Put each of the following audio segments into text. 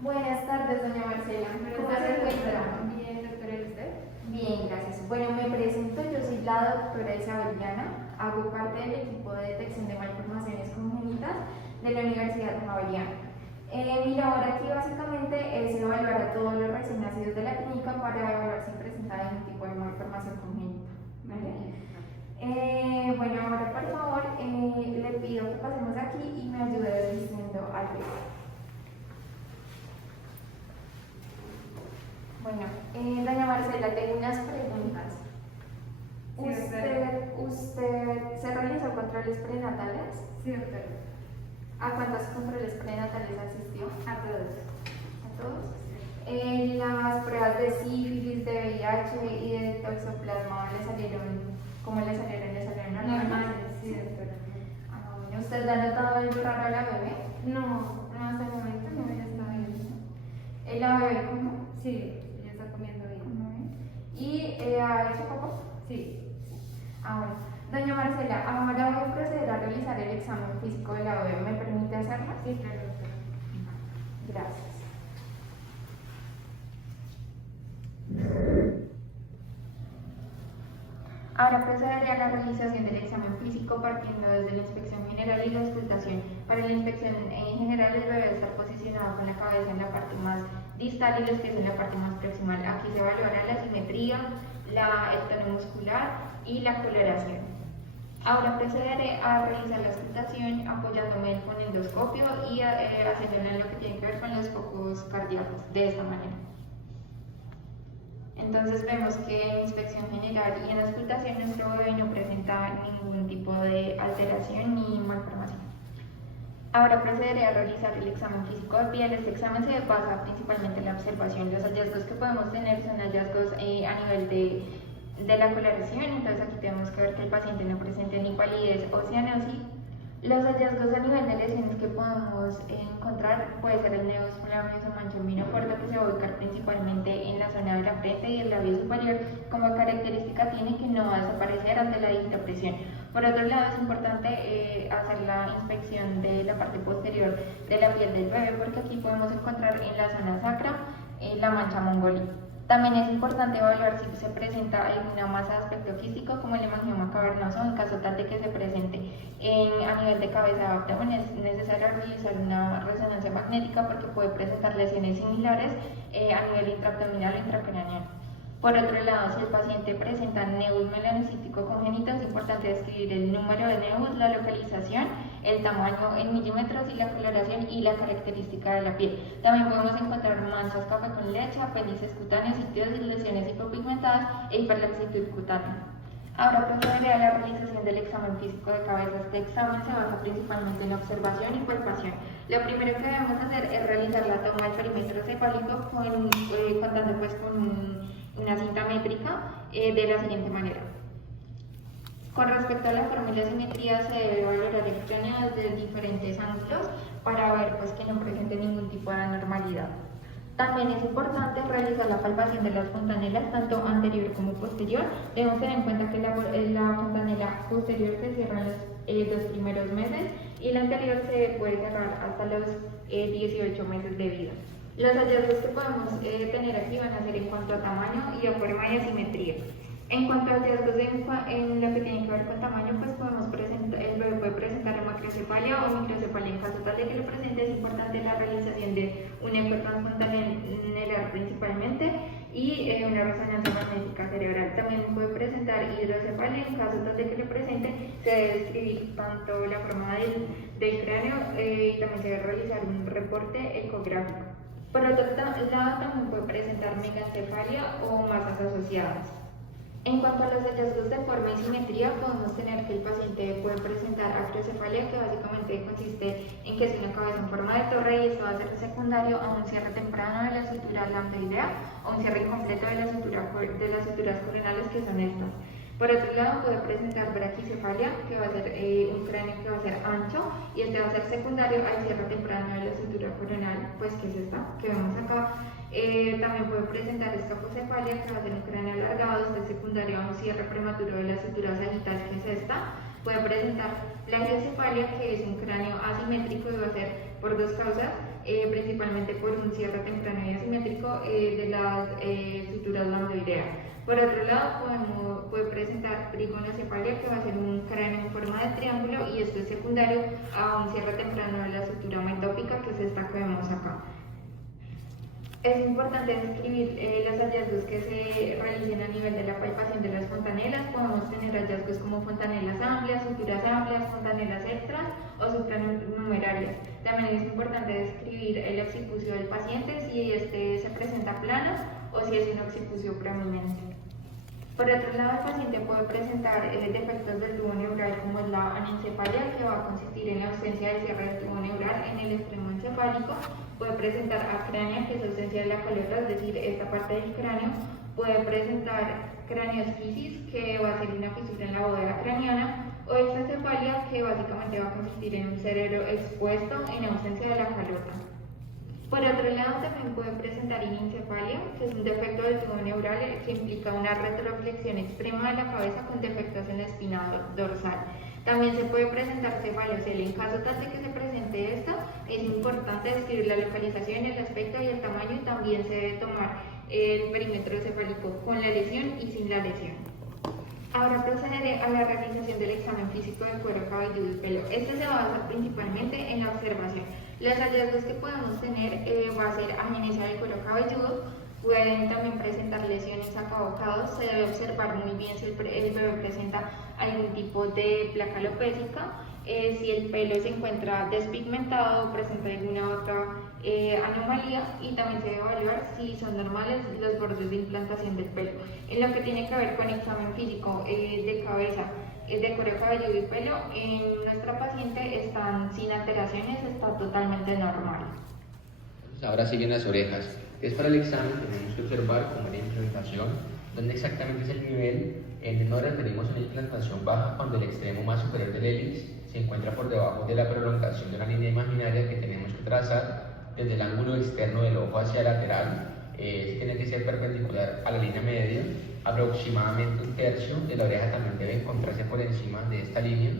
Buenas tardes, doña Marcela. ¿Cómo se encuentra? Bien, doctora, ¿y usted? Bien, gracias. Bueno, me presento, yo soy la doctora Isabel Llana, hago parte del equipo de detección de malformaciones congénitas de la Universidad Javeriana. Mi labor aquí básicamente es evaluar a todos los recién nacidos de la clínica para evaluar si presentan algún tipo de malformación congénita. ¿Vale? Bueno, ahora por favor le pido que pasemos aquí y me ayude diciendo algo. Bueno, doña Marcela, tengo unas preguntas. Sí, ¿Usted se realizó controles prenatales? Sí, doctora. ¿A cuántos controles prenatales asistió? A todos. ¿A todos? Las pruebas de sífilis, de VIH y de toxoplasma le salieron, ¿cómo le salieron? ¿Le salieron normales? Normales, sí, doctora. Bueno, ¿usted le ha notado algo raro a la bebé? No, hasta el momento no, ella está bien. ¿La bebé cómo? Sí, ella está comiendo bien. ¿Y ha hecho poco? Sí. Bueno. Doña Marcela, ahora voy a proceder a realizar el examen físico de la bebé. ¿Me permite hacerlo? Sí, claro, doctora. Gracias. Ahora procederé a la realización del examen físico partiendo desde la inspección general y la auscultación. Para la inspección en general el bebé debe estar posicionado con la cabeza en la parte más distal y los pies en la parte más proximal. Aquí se evaluará la simetría, el tono muscular y la coloración. Ahora procederé a realizar la auscultación apoyándome con el endoscopio y haciéndolo en lo que tiene que ver con los focos cardíacos, de esta manera. Entonces vemos que en inspección general y en auscultación nuestro bebé no presenta ningún tipo de alteración ni malformación. Ahora procederé a realizar el examen físico de piel. Este examen se basa principalmente en la observación. Los hallazgos que podemos tener son hallazgos a nivel de la coloración. Entonces aquí tenemos que ver que el paciente no presente ni palidez o cianosis. Los hallazgos a nivel de lesiones que podemos encontrar puede ser el neoesculamis o manchón corto, que se va a ubicar principalmente en la zona de la frente y el labio superior. Como característica tiene que no va a desaparecer ante la digitopresión. Por otro lado, es importante hacer la inspección de la parte posterior de la piel del bebé, porque aquí podemos encontrar en la zona sacra la mancha mongoli. También es importante evaluar si se presenta alguna masa de aspecto físico como el hemangioma cavernoso. En caso tal de que se presente a nivel de cabeza o abdomen, es necesario realizar una resonancia magnética porque puede presentar lesiones similares a nivel intraabdominal o intracraneal. Por otro lado, si el paciente presenta neus melanocítico congénito, es importante describir el número de neus, la localización, el tamaño en milímetros y la coloración y la característica de la piel. También podemos encontrar manchas café con leche, apéndices cutáneos, sitios, lesiones hipopigmentadas e hiperlaxitud cutánea. Ahora procederé a la realización del examen físico de cabeza. Este examen se basa principalmente en observación y palpación. Lo primero que debemos hacer es realizar la toma del perímetro cefálico contando pues con una cinta métrica de la siguiente manera. Con respecto a la forma y la simetría, se debe valorar el cráneo desde diferentes ángulos para ver pues, que no presente ningún tipo de anormalidad. También es importante realizar la palpación de las fontanelas, tanto anterior como posterior. Debemos tener en cuenta que la fontanela posterior se cierra en los 2 primeros meses y la anterior se puede cerrar hasta los 18 meses de vida. Los hallazgos que podemos tener aquí van a ser en cuanto a tamaño y a forma y asimetría. En cuanto a hallazgos en lo que tiene que ver con tamaño, pues el bebé puede presentar macrocefalia o microcefalia. En caso tal de que lo presente, es importante la realización de un ecotransfontanelar principalmente y una resonancia magnética cerebral. También puede presentar hidrocefalia. En caso tal de que lo presente, se debe describir tanto la forma del cráneo y también se debe realizar un reporte ecográfico. Por otro lado, también puede presentar megacefalia o masas asociadas. En cuanto a los hallazgos de forma y simetría, podemos tener que el paciente puede presentar acrocefalia, que básicamente consiste en que es una cabeza en forma de torre y esto va a ser secundario a un cierre temprano de la sutura lambdoidea o un cierre incompleto de las suturas coronales, que son estas. Por otro lado, puede presentar braquicefalia, que va a ser un cráneo que va a ser ancho y este va a ser secundario al cierre temprano de la sutura coronal, pues que es esta que vemos acá. También puede presentar escapocefalia, que va a ser un cráneo alargado, este secundario a un cierre prematuro de la sutura sagital, que es esta. Puede presentar plagiocefalia, que es un cráneo asimétrico y va a ser por dos causas, principalmente por un cierre Por otro lado, puede presentar trigonocefalia, que va a ser un cráneo en forma de triángulo, y esto es secundario a un cierre temprano de la sutura metópica, que es esta que vemos acá. Es importante describir los hallazgos que se realicen a nivel de la palpación de las fontanelas. Podemos tener hallazgos como fontanelas amplias, fontanelas extras o supranumerarias. También es importante describir el occipucio del paciente, si este se presenta plano o si es un occipucio prominente. Por otro lado, el paciente puede presentar defectos del tubo neural, como es la anencefalia, que va a consistir en la ausencia del cierre del tubo neural en el extremo encefálico. Puede presentar acrania, que es ausencia de la coleta, es decir, esta parte del cráneo. Puede presentar craniosquisis, que va a ser una fisura en la bóveda craneana, o exencefalia, que básicamente va a consistir en un cerebro expuesto en ausencia de la calota. Por otro lado, también puede presentar inencefalia, que es un defecto del tubo neural que implica una retroflexión extrema de la cabeza con defectos en la espina dorsal. También se puede presentar cefalocelia. En caso tal de que se presente esto, es importante describir la localización, el aspecto y el tamaño, y también se debe tomar el perímetro cefálico con la lesión y sin la lesión. Ahora procederé a la realización del examen físico de cuero cabelludo y pelo. Este se basa principalmente en la observación. Los hallazgos que podemos tener va a ser agenesia del cuero cabelludo. Pueden también presentar lesiones acabocados. Se debe observar muy bien si el bebé presenta algún tipo de placa alopécica, si el pelo se encuentra despigmentado o presenta alguna otra anomalía, y también se debe evaluar si son normales los bordes de implantación del pelo. En lo que tiene que ver con examen físico de cabeza, de cuero cabelludo y pelo, en nuestra paciente están sin alteraciones, está totalmente normal. Ahora siguen las orejas. Para el examen tenemos que observar cómo es la implantación, dónde exactamente es el nivel. Nos referimos a una implantación baja cuando el extremo más superior del hélix se encuentra por debajo de la prolongación de una línea imaginaria que tenemos que trazar desde el ángulo externo del ojo hacia lateral. Tiene que ser perpendicular a la línea media. Aproximadamente un tercio de la oreja también debe encontrarse por encima de esta línea.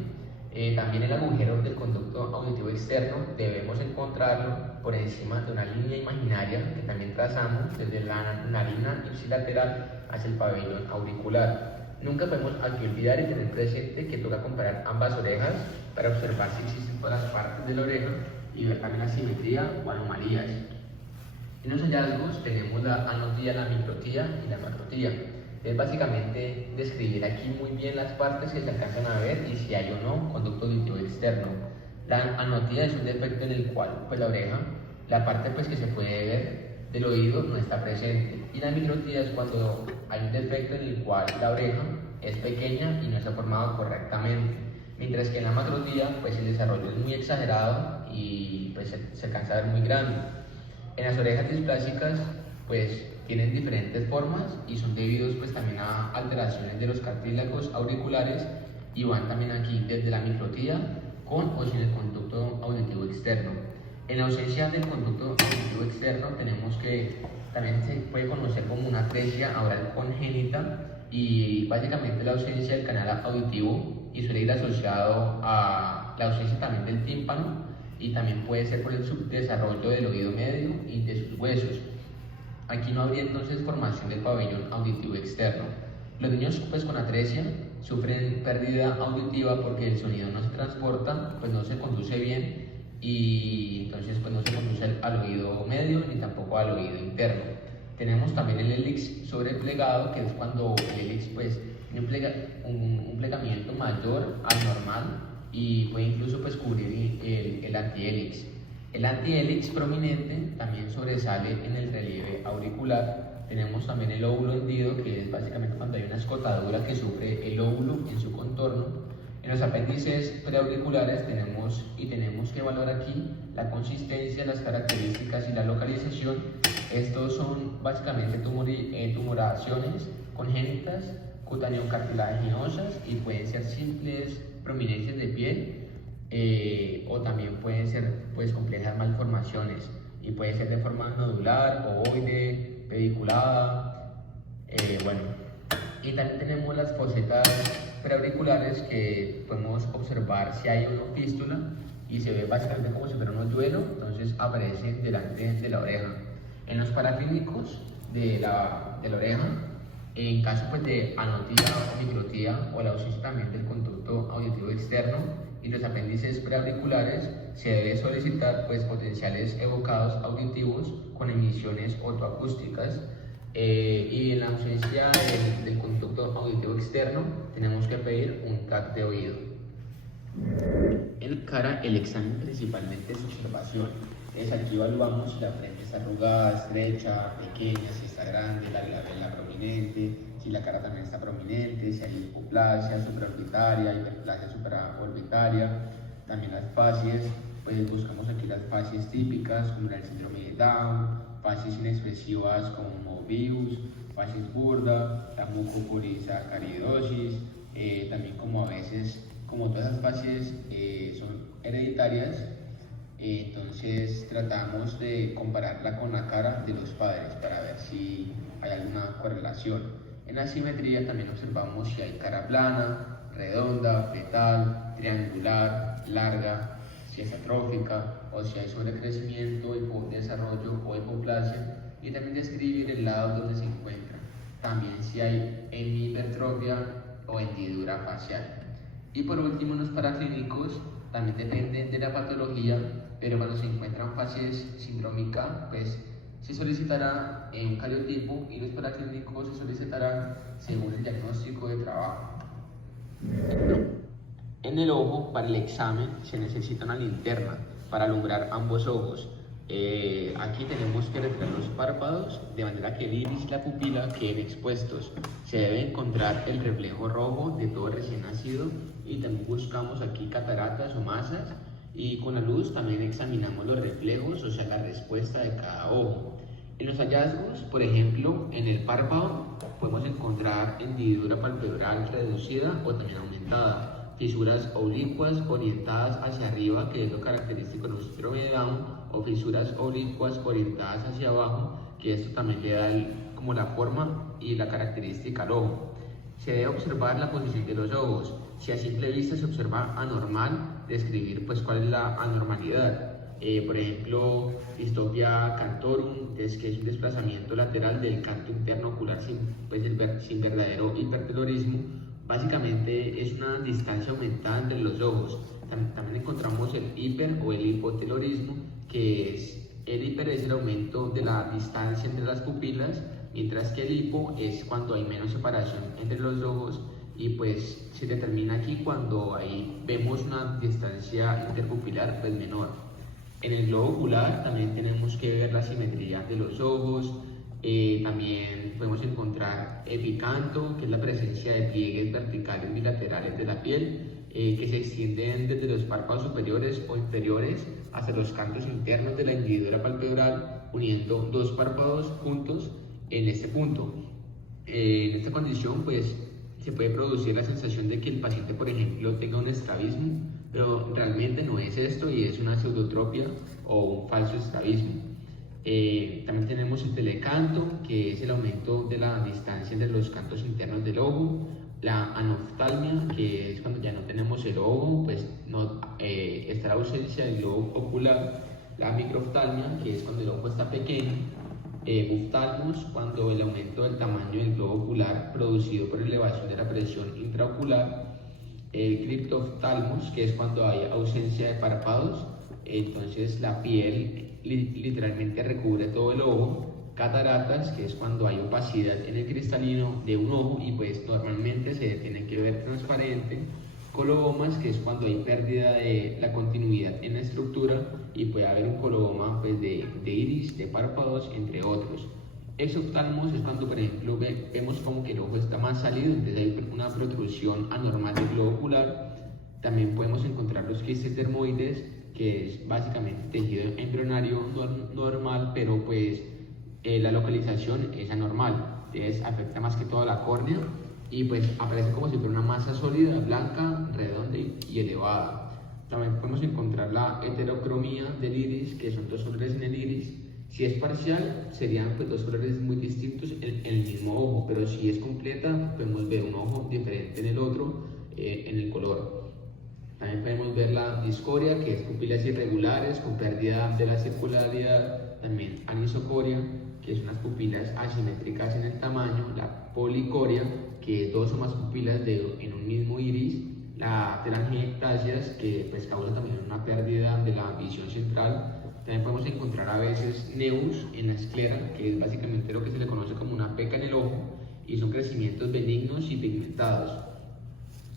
También el agujero del conducto auditivo externo debemos encontrarlo por encima de una línea imaginaria que también trazamos desde la narina ipsilateral hacia el pabellón auricular. Nunca podemos aquí olvidar y tener presente que toca comparar ambas orejas para observar si existen todas las partes de la oreja y ver también la simetría o anomalías. En los hallazgos tenemos la anotía, la microtía y la macrotía. Es básicamente describir aquí muy bien las partes que se alcanzan a ver y si hay o no conducto auditivo externo. La anotía es un defecto en el cual la oreja, la parte que se puede ver del oído, no está presente, y la microtía es cuando hay un defecto en el cual la oreja es pequeña y no está formada correctamente, mientras que en la macrotía el desarrollo es muy exagerado y se alcanza a ver muy grande. En las orejas displásicas tienen diferentes formas y son debidos también a alteraciones de los cartílagos auriculares, y van también aquí desde la microtía con o sin el conducto auditivo externo. En ausencia del conducto auditivo externo tenemos que también se puede conocer como una atresia aural congénita, y básicamente la ausencia del canal auditivo, y suele ir asociado a la ausencia también del tímpano, y también puede ser por el subdesarrollo del oído medio y de sus huesos. Aquí no habría entonces formación del pabellón auditivo externo. Los niños con atresia sufren pérdida auditiva porque el sonido no se transporta, no se conduce bien, y entonces no se conduce al oído medio ni tampoco al oído interno. Tenemos también el hélix sobreplegado, que es cuando el hélix tiene un plegamiento mayor al normal y puede incluso cubrir el antihélix. El antihélix prominente también sobresale en el relieve auricular. Tenemos también el óvulo hendido, que es básicamente cuando hay una escotadura que sufre el óvulo en su contorno. En los apéndices preauriculares tenemos que evaluar aquí la consistencia, las características y la localización. Estos son básicamente tumoraciones congénitas, cutáneo-cartilaginosas, y pueden ser simples prominencias de piel, o también pueden ser complejas malformaciones, y puede ser de forma nodular, ovoide, pediculada, y también tenemos las fosetas preauriculares, que podemos observar si hay o no fístula, y se ve básicamente como si fuera un hoyuelo, entonces aparece delante de la oreja. En los parafínicos de la oreja En caso pues, de anotía o microtía o la ausencia también del conducto auditivo externo y los apéndices preauriculares, se debe solicitar pues, potenciales evocados auditivos con emisiones otoacústicas. Y en la ausencia del conducto auditivo externo, tenemos que pedir un TAC de oído. En cara, el examen principalmente es observación. Entonces aquí evaluamos si la frente está arrugada, estrecha, pequeña, si está grande, la glabela prominente, si la cara también está prominente, si hay hipoplasia supraorbitaria, hiperplasia supraorbitaria, también las facies, pues buscamos aquí las facies típicas como el síndrome de Down, facies inexpresivas como Mobius, facies burda, la mucopolisacaridosis, también como a veces, como todas las facies son hereditarias, entonces tratamos de compararla con la cara de los padres para ver si hay alguna correlación. En la simetría también observamos si hay cara plana, redonda, fetal, triangular, larga, si es atrófica o si hay sobrecrecimiento, hipodesarrollo o hipoplasia, y también describir el lado donde se encuentra. También si hay hemihipertrofia o hendidura facial. Y por último, los paraclínicos también dependen de la patología, pero cuando se encuentran fases sindrómicas, pues se solicitará un cariotipo y los paraclínicos se solicitarán según el diagnóstico de trabajo. En el ojo, para el examen, se necesita una linterna para alumbrar ambos ojos. Aquí tenemos que retirar los párpados de manera que el iris y la pupila queden expuestos. Se debe encontrar el reflejo rojo de todo recién nacido y también buscamos aquí cataratas o masas, y con la luz también examinamos los reflejos, o sea la respuesta de cada ojo. En los hallazgos, por ejemplo, en el párpado podemos encontrar hendidura palpebral reducida o también aumentada, fisuras oblicuas orientadas hacia arriba, que es lo característico de un síndrome de Down, o fisuras oblicuas orientadas hacia abajo, que esto también le da como la forma y la característica al ojo. Se debe observar la posición de los ojos. Si a simple vista se observa anormal, describir pues cuál es la anormalidad. Por ejemplo, distophia cantorum, que es un desplazamiento lateral del canto interno ocular sin verdadero hipertelorismo. Básicamente es una distancia aumentada entre los ojos. También encontramos el hiper o el hipotelorismo, que es el hiper es el aumento de la distancia entre las pupilas, mientras que el hipo es cuando hay menos separación entre los ojos, y pues se determina aquí cuando ahí vemos una distancia interpupilar pues menor. En el globo ocular también tenemos que ver la simetría de los ojos. También podemos encontrar epicanto, que es la presencia de pliegues verticales bilaterales de la piel, que se extienden desde los párpados superiores o inferiores hasta los cantos internos de la hendidura palpebral, uniendo dos párpados juntos en este punto. En esta condición pues se puede producir la sensación de que el paciente, por ejemplo, tenga un estrabismo, pero realmente no es esto y es una pseudotropia o un falso estrabismo. También tenemos el telecanto, que es el aumento de la distancia entre los cantos internos del ojo. La anoftalmia, que es cuando ya no tenemos el ojo, pues no, está la ausencia del globo ocular. La microftalmia, que es cuando el ojo está pequeño. Oftalmos, cuando el aumento del tamaño del globo ocular producido por elevación de la presión intraocular. El criptoftalmos, que es cuando hay ausencia de párpados, entonces la piel literalmente recubre todo el ojo. Cataratas, que es cuando hay opacidad en el cristalino de un ojo y pues normalmente se tiene que ver transparente. Colobomas, que es cuando hay pérdida de la continuidad en la estructura y puede haber un coloboma pues, de iris, de párpados, entre otros. Exoftalmos es cuando, por ejemplo, vemos como que el ojo está más salido, entonces hay una protrusión anormal del globo ocular. También podemos encontrar los quistes dermoides, que es básicamente tejido embrionario normal, pero pues la localización es anormal, entonces afecta más que todo la córnea y pues aparece como si fuera una masa sólida, blanca, redonda y elevada. También podemos encontrar la heterocromía del iris, que son dos colores en el iris. Si es parcial, serían pues, dos colores muy distintos en el mismo ojo, pero si es completa, podemos ver un ojo diferente en el otro, en el color. También podemos ver la discoria, que es pupilas irregulares con pérdida de la circularidad, también anisocoria, que es unas pupilas asimétricas en el tamaño, la policoria, que es dos o más pupilas en un mismo iris, la telangiectasias, que pues causa también una pérdida de la visión central. También podemos encontrar a veces neus en la esclera, que es básicamente lo que se le conoce como una peca en el ojo, y son crecimientos benignos y pigmentados.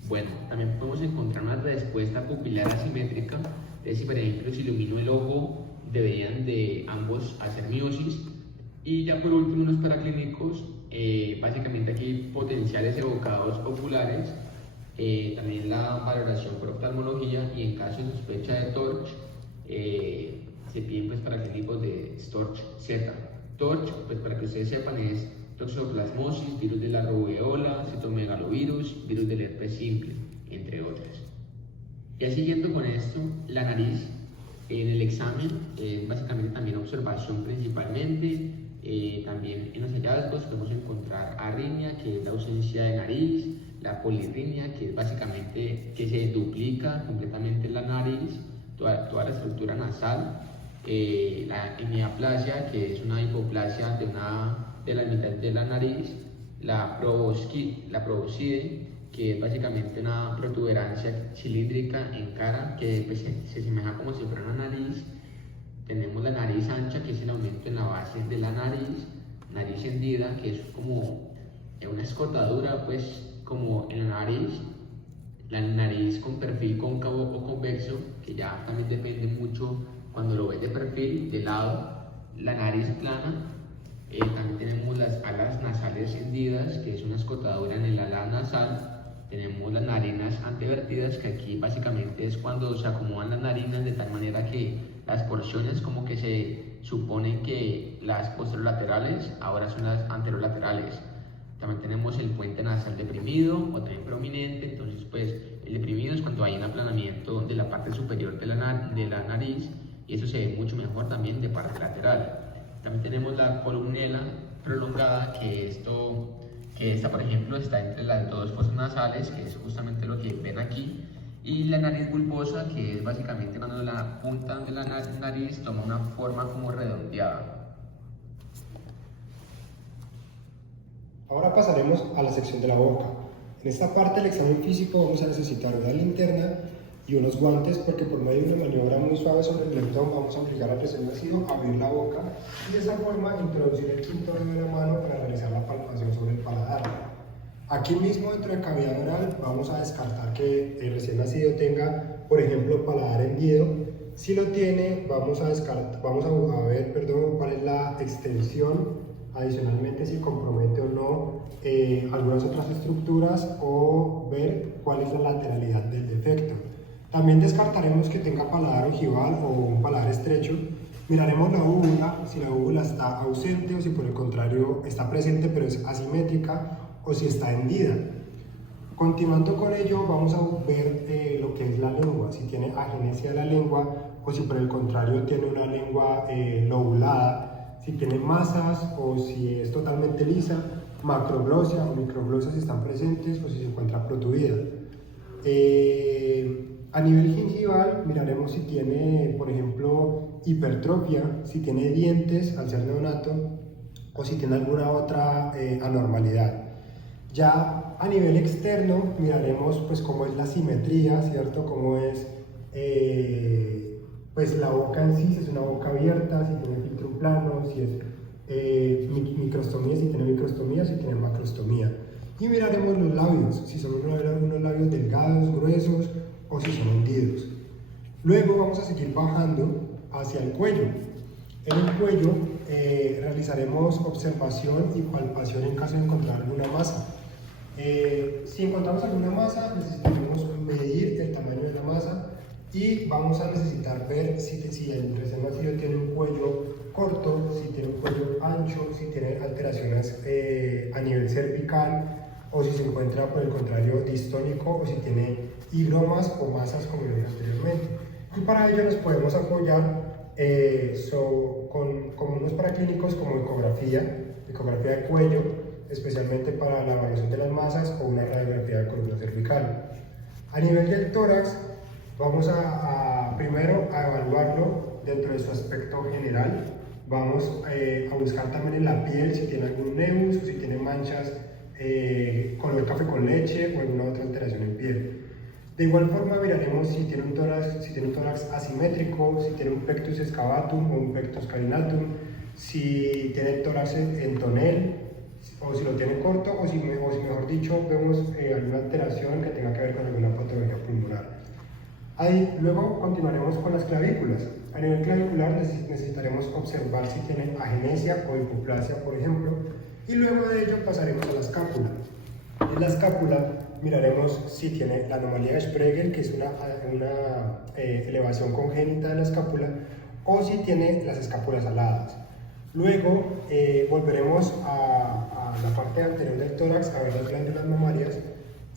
Bueno, también podemos encontrar una respuesta pupilar asimétrica, de si por ejemplo si ilumino el ojo, deberían de ambos hacer miosis. Y ya por último, unos paraclínicos, básicamente aquí potenciales evocados oculares, también la valoración por oftalmología, y en caso de sospecha de TORCH, se piden pues paraclínicos de STORCH-Z. TORCH, pues para que ustedes sepan, es toxoplasmosis, virus de la rubeola, citomegalovirus, virus del herpes simple, entre otras. Ya siguiendo con esto, la nariz en el examen, básicamente también observación principalmente. También en los hallazgos podemos encontrar arritmia, que es la ausencia de nariz, la polirritmia, que es básicamente que se duplica completamente la nariz, toda la estructura nasal, la hemiaplasia, que es una hipoplasia de la mitad de la nariz, la proboscide, que es básicamente una protuberancia cilíndrica en cara, que pues, se asemeja como si fuera una nariz. Tenemos la nariz ancha, que es el aumento en la base de la nariz hendida, que es como una escotadura, pues como en la nariz con perfil cóncavo o convexo, que ya también depende mucho cuando lo ves de perfil, de lado, la nariz plana. También tenemos las alas nasales hendidas, que es una escotadura en el ala nasal. Tenemos las narinas antevertidas, que aquí básicamente es cuando se acomodan las narinas de tal manera que las porciones como que se suponen que las posterolaterales ahora son las anterolaterales. También tenemos el puente nasal deprimido o también prominente. Entonces pues el deprimido es cuando hay un aplanamiento de la parte superior de la nariz, y eso se ve mucho mejor también de parte lateral. También tenemos la columela prolongada, que esta por ejemplo está entre las dos fosas nasales, que es justamente lo que ven aquí, y la nariz bulbosa, que es básicamente cuando la punta de la nariz toma una forma como redondeada. Ahora pasaremos a la sección de la boca. En esta parte del examen físico vamos a necesitar una linterna y unos guantes, porque por medio de una maniobra muy suave sobre el mentón vamos a obligar al recién nacido a abrir la boca y de esa forma introducir el quinto dedo de la mano para realizar la palpación sobre el paladar. Aquí mismo dentro de cavidad oral vamos a descartar que el recién nacido tenga, por ejemplo, paladar hendido. Si lo tiene, vamos a ver cuál es la extensión, adicionalmente si compromete o no algunas otras estructuras, o ver cuál es la lateralidad del defecto. También descartaremos que tenga paladar ojival o un paladar estrecho. Miraremos la úvula, si la úvula está ausente o si por el contrario está presente pero es asimétrica, o si está hendida. Continuando con ello, vamos a ver lo que es la lengua, si tiene agenesia de la lengua o si por el contrario tiene una lengua lobulada, si tiene masas o si es totalmente lisa, macroglosia o microglosia si están presentes o si se encuentra protuida. A nivel gingival miraremos si tiene, por ejemplo, hipertrofia, si tiene dientes al ser neonato o si tiene alguna otra anormalidad. Ya a nivel externo miraremos pues cómo es la simetría, ¿cierto? Cómo es pues la boca en sí, si es una boca abierta, si tiene filtro plano, si es microstomía, si tiene microstomía, si tiene macrostomía. Y miraremos los labios, si son unos labios delgados, gruesos o si son hundidos. Luego vamos a seguir bajando hacia el cuello. En el cuello realizaremos observación y palpación en caso de encontrar alguna masa. Si encontramos alguna masa, necesitaremos medir el tamaño de la masa y vamos a necesitar ver si el recién nacido tiene un cuello corto, si tiene un cuello ancho, si tiene alteraciones a nivel cervical, o si se encuentra por el contrario distónico, o si tiene higromas o masas como lo dije anteriormente. Y para ello nos podemos apoyar con unos paraclínicos como ecografía de cuello, especialmente para la evaluación de las masas, o una radiografía de columna cervical. A nivel del tórax, vamos primero a evaluarlo dentro de su aspecto general, Vamos a buscar también en la piel si tiene algún nevus o si tiene manchas, color café con leche o alguna otra alteración en piel. De igual forma miraremos si tiene un tórax asimétrico, si tiene un pectus excavatum o un pectus carinatum, si tiene el tórax en tonel, o si lo tiene corto, o si mejor dicho vemos alguna alteración que tenga que ver con alguna patología pulmonar. Ahí, luego continuaremos con las clavículas. A nivel clavicular necesitaremos observar si tiene agenesia o hipoplasia, por ejemplo, y luego de ello pasaremos a la escápula. En la escápula miraremos si tiene la anomalía de Sprague, que es una elevación congénita de la escápula, o si tiene las escápulas aladas. Luego volveremos a la parte anterior del tórax a ver las glándulas mamarias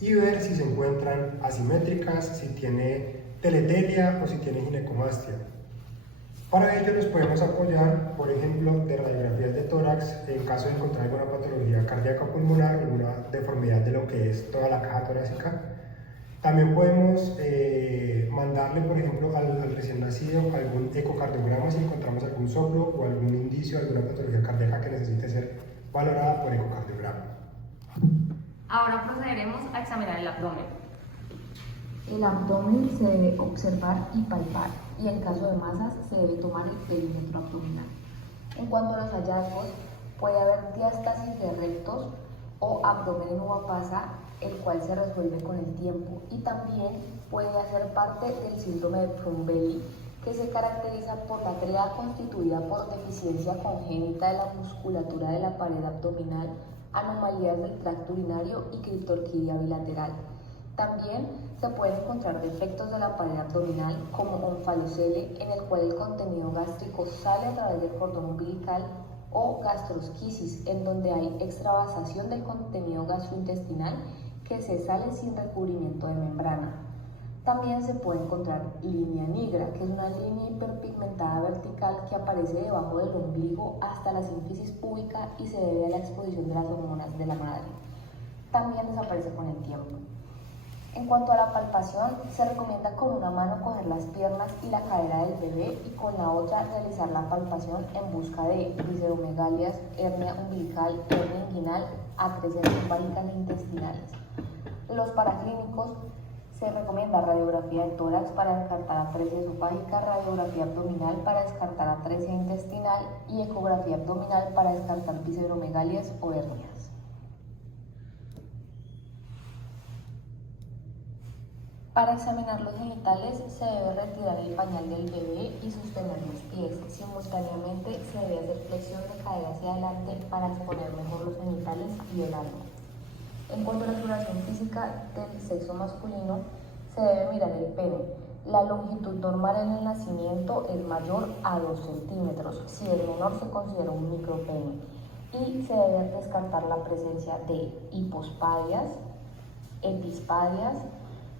y ver si se encuentran asimétricas, si tiene teletelia o si tiene ginecomastia. Para ello nos podemos apoyar, por ejemplo, de radiografías de tórax en caso de encontrar alguna patología cardíaca pulmonar o alguna deformidad de lo que es toda la caja torácica. También podemos mandarle, por ejemplo, al recién nacido algún ecocardiograma si encontramos algún soplo o algún indicio de alguna patología cardíaca que necesite ser valorada por ecocardiograma. Ahora procederemos a examinar el abdomen. El abdomen se debe observar y palpar, y en caso de masas se debe tomar el perímetro abdominal. En cuanto a los hallazgos, puede haber diástasis de rectos o abdomen en uva pasa, el cual se resuelve con el tiempo, y también puede hacer parte del síndrome de Fromm-Belly, que se caracteriza por la tríada constituida por deficiencia congénita de la musculatura de la pared abdominal, anomalías del tracto urinario y criptorquidia bilateral. También se pueden encontrar defectos de la pared abdominal como onfalocele, en el cual el contenido gástrico sale a través del cordón umbilical, o gastrosquisis, en donde hay extravasación del contenido gastrointestinal que se sale sin recubrimiento de membrana. También se puede encontrar línea nigra, que es una línea hiperpigmentada vertical que aparece debajo del ombligo hasta la sínfisis púbica y se debe a la exposición de las hormonas de la madre. También desaparece con el tiempo. En cuanto a la palpación, se recomienda con una mano coger las piernas y la cadera del bebé y con la otra realizar la palpación en busca de visceromegalias, hernia umbilical, hernia inguinal, atresia esofágicas e intestinales. Los paraclínicos, se recomienda radiografía de tórax para descartar atresia esofágica, radiografía abdominal para descartar atresia intestinal y ecografía abdominal para descartar visceromegalias o hernias. Para examinar los genitales se debe retirar el pañal del bebé y sostener los pies. Simultáneamente se debe hacer flexión de cadera hacia adelante para exponer mejor los genitales y el ano. En cuanto a la exploración física del sexo masculino, se debe mirar el pene. La longitud normal en el nacimiento es mayor a 2 centímetros. Si es menor se considera un micropene. Y se debe descartar la presencia de hipospadias, epispadias,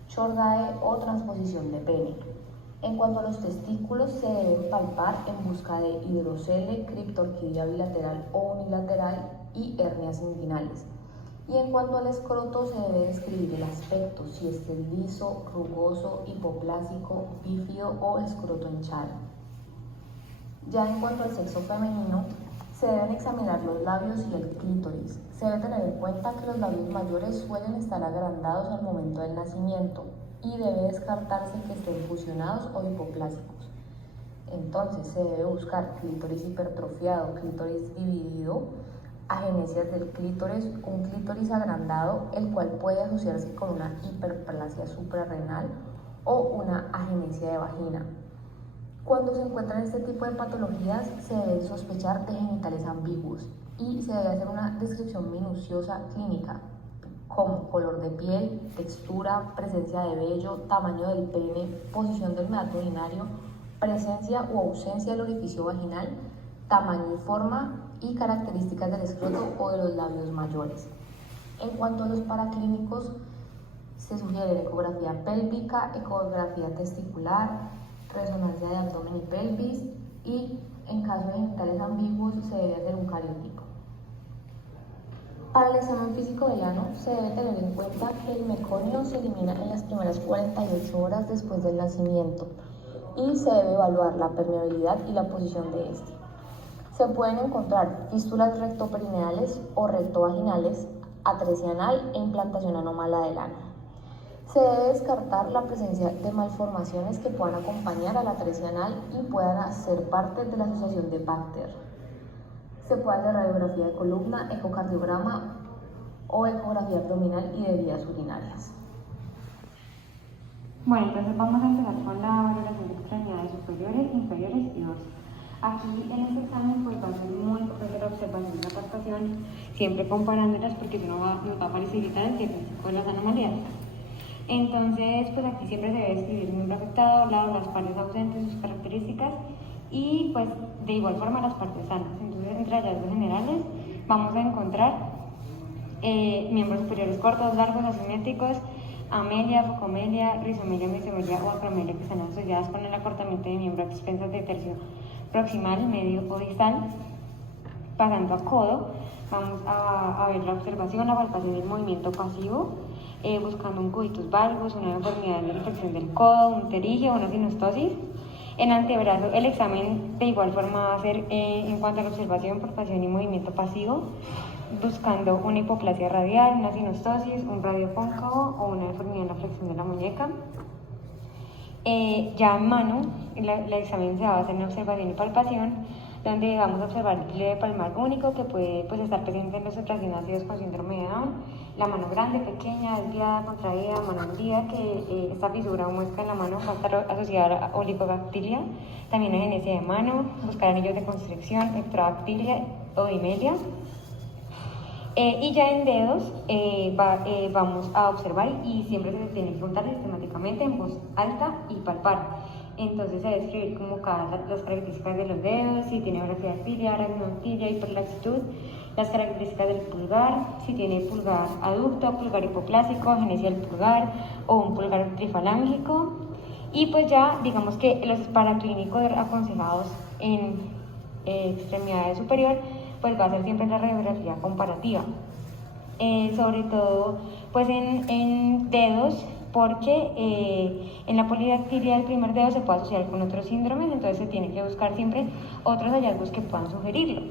chordae o transposición de pene. En cuanto a los testículos, se deben palpar en busca de hidrocele, criptorquidia bilateral o unilateral y hernias inguinales. Y en cuanto al escroto, se debe describir el aspecto, si es liso, rugoso, hipoplásico, bífido o escroto hinchado. Ya en cuanto al sexo femenino, se deben examinar los labios y el clítoris. Se debe tener en cuenta que los labios mayores suelen estar agrandados al momento del nacimiento y debe descartarse que estén fusionados o hipoplásicos. Entonces se debe buscar clítoris hipertrofiado, clítoris dividido, agenesias del clítoris, un clítoris agrandado, el cual puede asociarse con una hiperplasia suprarrenal o una agenesia de vagina. Cuando se encuentran este tipo de patologías, se debe sospechar de genitales ambiguos y se debe hacer una descripción minuciosa clínica, como color de piel, textura, presencia de vello, tamaño del pene, posición del meato urinario, presencia o ausencia del orificio vaginal, tamaño y forma y características del escroto o de los labios mayores. En cuanto a los paraclínicos, se sugiere ecografía pélvica, ecografía testicular, resonancia de abdomen y pelvis, y en caso de genitales ambiguos se debe hacer un cariótipo. Para el examen físico del ano se debe tener en cuenta que el meconio se elimina en las primeras 48 horas después del nacimiento y se debe evaluar la permeabilidad y la posición de este. Se pueden encontrar fístulas rectoperineales o rectovaginales, atresia anal e implantación anómala del ano. Se debe descartar la presencia de malformaciones que puedan acompañar a la atresia anal y puedan ser parte de la asociación de Bacter. Se puede hacer radiografía de columna, ecocardiograma o ecografía abdominal y de vías urinarias. Bueno, entonces vamos a empezar con la valoración de extremidades superiores, inferiores y dorsales. Aquí en este examen pues va a ser muy importante la observación de la palpación, siempre comparándolas porque eso nos va a facilitar el diagnóstico de las anomalías. Entonces, pues aquí siempre se debe describir el miembro afectado, las partes ausentes, sus características y pues de igual forma las partes sanas. Entonces, entre hallazgos generales vamos a encontrar miembros superiores cortos, largos, asimétricos, amelia, focomelia, rizomelia, mesomelia o acromelia que están asociadas con el acortamiento de miembro a expensas de tercio proximal, medio o distal. Pasando a codo, vamos a ver la observación, la palpación y el movimiento pasivo, buscando un cubitus valgus, una deformidad en la inflexión del codo, un pterigio, una sinostosis. En antebrazo, el examen de igual forma va a ser en cuanto a la observación, palpación y movimiento pasivo, buscando una hipoplasia radial, una sinostosis, un radio cóncavo o una deformidad en la flexión de la muñeca. Ya en mano, el examen se va a hacer en observación y palpación, donde vamos a observar el pliegue palmar único que puede pues, estar presente en los recién nacidos con síndrome de Down, la mano grande, pequeña, desviada, contraída, mano hundida, que esta fisura o muesca en la mano va a estar asociada a oligodactilia, también agenesia de mano, buscar anillos de constricción, ectrodactilia o dimelia. Y ya en dedos vamos a observar y siempre se tiene que contar sistemáticamente en voz alta y palpar. Entonces se debe escribir como las características de los dedos, si tiene brachydactilia, aracnodactilia, hiperlaxitud, las características del pulgar, si tiene pulgar aducto, pulgar hipoplásico, agenesia del pulgar o un pulgar trifalángico. Y pues ya digamos que los paraclínicos aconsejados en extremidades superior pues va a ser siempre la radiografía comparativa, sobre todo pues en dedos, porque en la polidactilia del primer dedo se puede asociar con otros síndromes, entonces se tiene que buscar siempre otros hallazgos que puedan sugerirlo.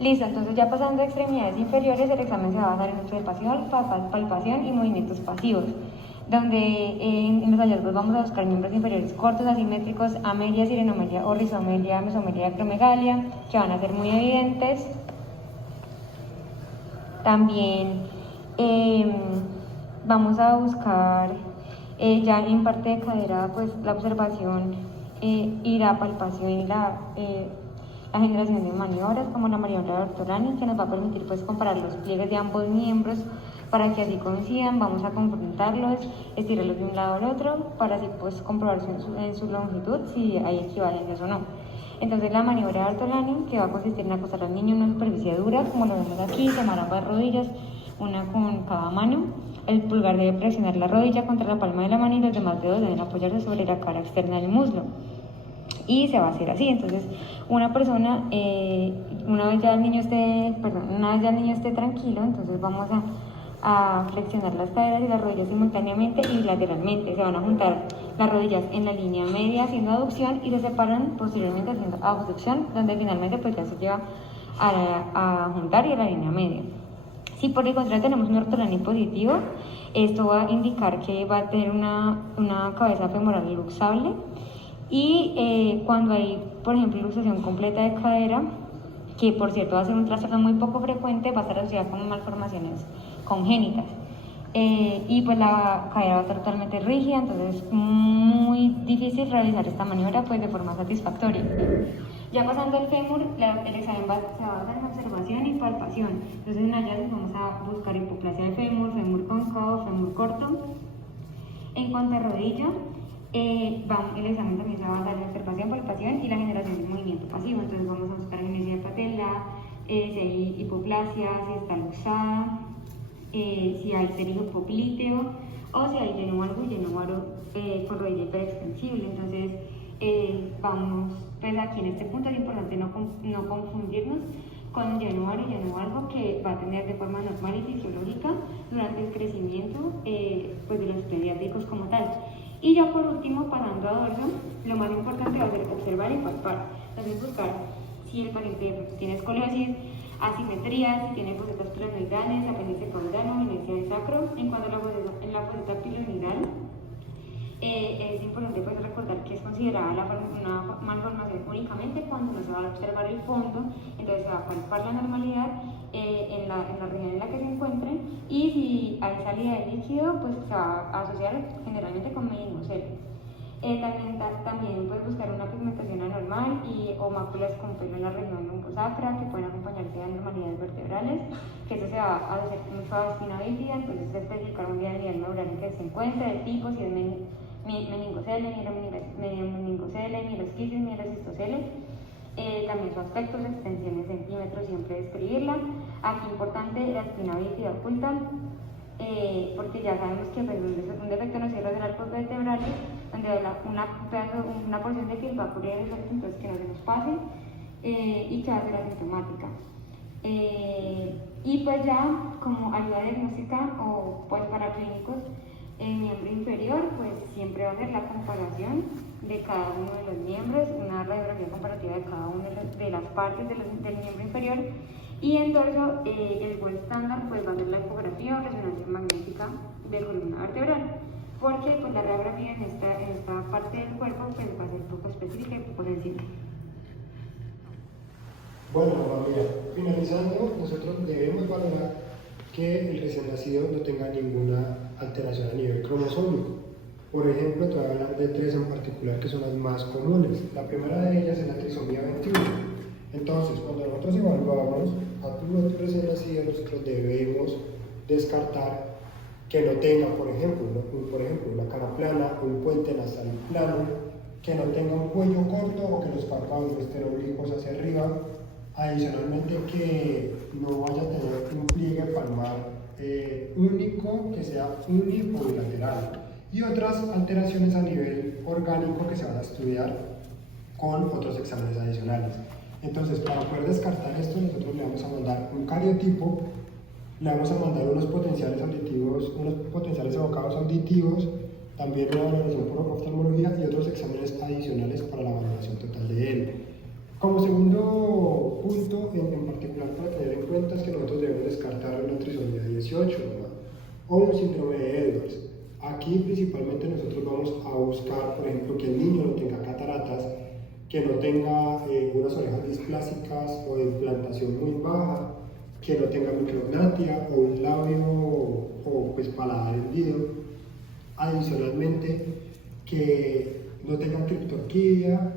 Listo, entonces ya pasando a extremidades inferiores, el examen se va a basar en observación, palpación y movimientos pasivos, donde en los hallazgos vamos a buscar miembros inferiores cortos, asimétricos, amelia, sirenomelia o rizomelia, mesomelia y acromegalia, que van a ser muy evidentes. También vamos a buscar ya en parte de cadera pues la observación y la palpación y la generación de maniobras como la maniobra de Ortolani, que nos va a permitir pues comparar los pliegues de ambos miembros para que así coincidan. Vamos a confrontarlos, estirarlos de un lado al otro para así pues comprobar en su longitud si hay equivalencias o no. Entonces la maniobra de Ortolani, que va a consistir en acostar al niño en una superficie dura, como lo vemos aquí, separar ambas rodillas, una con cada mano. El pulgar debe presionar la rodilla contra la palma de la mano y los demás dedos deben apoyarse sobre la cara externa del muslo. Y se va a hacer así. Entonces, una persona, una vez ya el niño esté tranquilo, entonces vamos a flexionar las caderas y las rodillas simultáneamente y lateralmente. Se van a juntar las rodillas en la línea media haciendo aducción y se separan posteriormente haciendo abducción, donde finalmente pues ya se lleva a juntar y a la línea media. Si por el contrario tenemos un Ortolani positivo, esto va a indicar que va a tener una cabeza femoral luxable y cuando hay, por ejemplo, luxación completa de cadera, que por cierto va a ser un trastorno muy poco frecuente, va a estar asociada con malformaciones congénitas. Y pues la cadera va a estar totalmente rígida, entonces es muy difícil realizar esta maniobra pues de forma satisfactoria. Ya pasando al fémur, el examen se va a basar en observación y palpación. Entonces en hallazgos vamos a buscar hipoplasia del fémur, fémur cóncavo, fémur corto. En cuanto a rodilla, el examen también se va a basar en observación, palpación y la generación de movimiento pasivo. Entonces vamos a buscar agenesia de patela, si hay hipoplasia, si está luxada, si hay pterigopoplíteo o si hay lleno valgo y lleno varo con rodilla hiperextensible. Entonces vamos, pues aquí en este punto es importante no confundirnos con lleno varo y lleno valgo, que va a tener de forma normal y fisiológica durante el crecimiento pues de los pediátricos como tal. Y ya por último, pasando a dorso, lo más importante va a ser observar y palpar. Entonces buscar si el paciente tiene escoliosis, asimetrías, si tiene fosetas pilonidales, apéndice caudano, inercia del sacro. En cuanto a en la foseta pilonidal, es importante pues recordar que es considerada una malformación únicamente cuando no se va a observar el fondo, entonces se va a palpar la normalidad en la región en la que se encuentren, y si hay salida de líquido, pues se va a asociar generalmente con meningocele. También puedes buscar una pigmentación anormal o máculas con pelo en la región lumbosacra que pueden acompañarse de anormalidades vertebrales, que esto se va a hacer mucha espina bífida, entonces especificar un día el nivel neural en que se encuentra, el tipo, si es meningocele, mielomeningocele, mielosquisis, mielocistocele. También su aspecto, su extensión en centímetros, siempre describirla. Aquí importante la espina bífida oculta, porque ya sabemos que pues, un defecto no cierra el arcos vertebrales, donde una porción de piel va a cubrir el defecto, entonces que no se nos pase, y que va a ser asintomática. Y pues ya como ayuda diagnóstica o pues para clínicos, el miembro inferior pues siempre va a ser la comparación de cada uno de los miembros, una radiografía comparativa de cada una de las partes del miembro inferior, y en dorso el gold estándar pues va a ser la ecografía o resonancia magnética de columna vertebral, porque pues la radiografía en esta parte del cuerpo pues va a ser poco específica y poco sensible. Bueno, mira, finalizando, nosotros debemos valorar que el recién nacido no tenga ninguna alteración a nivel cromosómico. Por ejemplo, te voy a hablar de 3 en particular que son las más comunes. La primera de ellas es la trisomía 21. Entonces, cuando nosotros evaluamos a tu recién nacido, nosotros debemos descartar que no tenga, por ejemplo, una cara plana, un puente nasal plano, que no tenga un cuello corto o que los párpados no estén oblicuos hacia arriba. Adicionalmente, que no vaya a tener un pliegue palmar único, que sea unilateral, y otras alteraciones a nivel orgánico que se van a estudiar con otros exámenes adicionales. Entonces, para poder descartar esto, nosotros le vamos a mandar un cariotipo, le vamos a mandar unos potenciales auditivos, unos potenciales evocados auditivos, también una valoración por oftalmología y otros exámenes adicionales para la valoración total de él. Como segundo punto en particular para tener en cuenta es que nosotros debemos descartar una trisomía 18, ¿verdad? O un síndrome de Edwards. Aquí principalmente nosotros vamos a buscar, por ejemplo, que el niño no tenga cataratas, que no tenga unas orejas displásicas o de implantación muy baja, que no tenga micrognatia o un labio o pues paladar hendido. Adicionalmente, que no tenga criptorquidia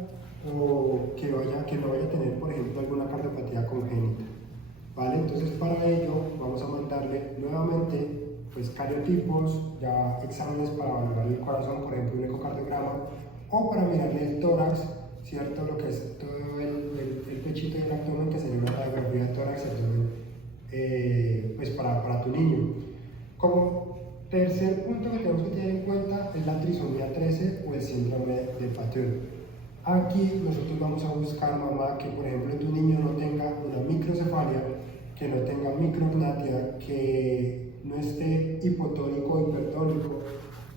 o que no vaya a tener, por ejemplo, alguna cardiopatía congénita, ¿vale? Entonces, para ello vamos a mandarle nuevamente pues cariotipos, ya exámenes para valorar el corazón, por ejemplo, un ecocardiograma, o para mirarle el tórax, ¿cierto? Lo que es todo el pechito y el abdomen, que sería una radiografía de tórax y abdomen, pues para tu niño. Como tercer punto que tenemos que tener en cuenta es la trisomía 13 o el síndrome de Patur. Aquí nosotros vamos a buscar, mamá, que por ejemplo tu niño no tenga una microcefalia, que no tenga micrognatia, que no esté hipotónico o hipertónico.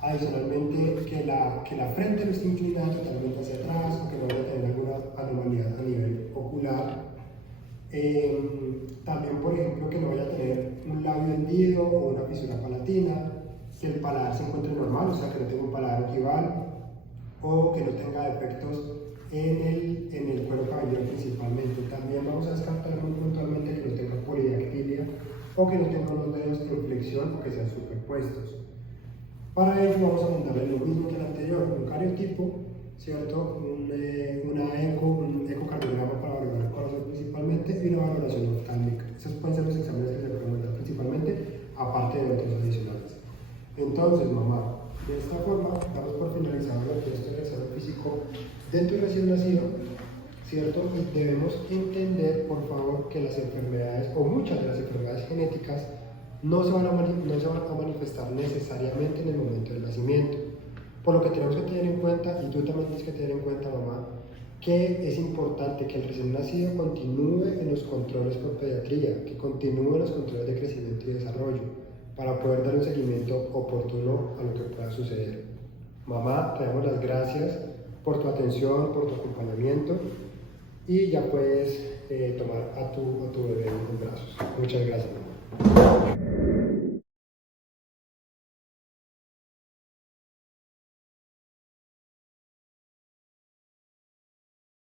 Adicionalmente, que la frente no esté inclinada totalmente hacia atrás, o que no vaya a tener alguna anomalía a nivel ocular. También, por ejemplo, que no vaya a tener un labio hendido o una fisura palatina, que el paladar se encuentre normal, o sea, que no tenga un paladar ojival, o que no tenga defectos en el cuero cabelludo principalmente. También vamos a descartar muy puntualmente que no tenga polidactilia o que no tenga unos dedos en flexión o que sean superpuestos. Para ello vamos a mandarle lo mismo que el anterior, un cariotipo, ¿cierto? Un ecocardiograma para valorar el corazón principalmente y una valoración oftálmica. Esos pueden ser los exámenes que se pueden mandar principalmente, aparte de otros adicionales. Entonces, mamá, de esta forma damos por finalizado lo que es el examen físico de tu recién nacido, ¿cierto? Y debemos entender, por favor, que las enfermedades o muchas de las enfermedades genéticas no se van a manifestar necesariamente en el momento del nacimiento. Por lo que tenemos que tener en cuenta, y tú también tienes que tener en cuenta, mamá, que es importante que el recién nacido continúe en los controles por pediatría, que continúe en los controles de crecimiento y desarrollo, para poder dar un seguimiento oportuno a lo que pueda suceder. Mamá, te damos las gracias por tu atención, por tu acompañamiento, y ya puedes tomar a tu bebé en tus brazos. Muchas gracias.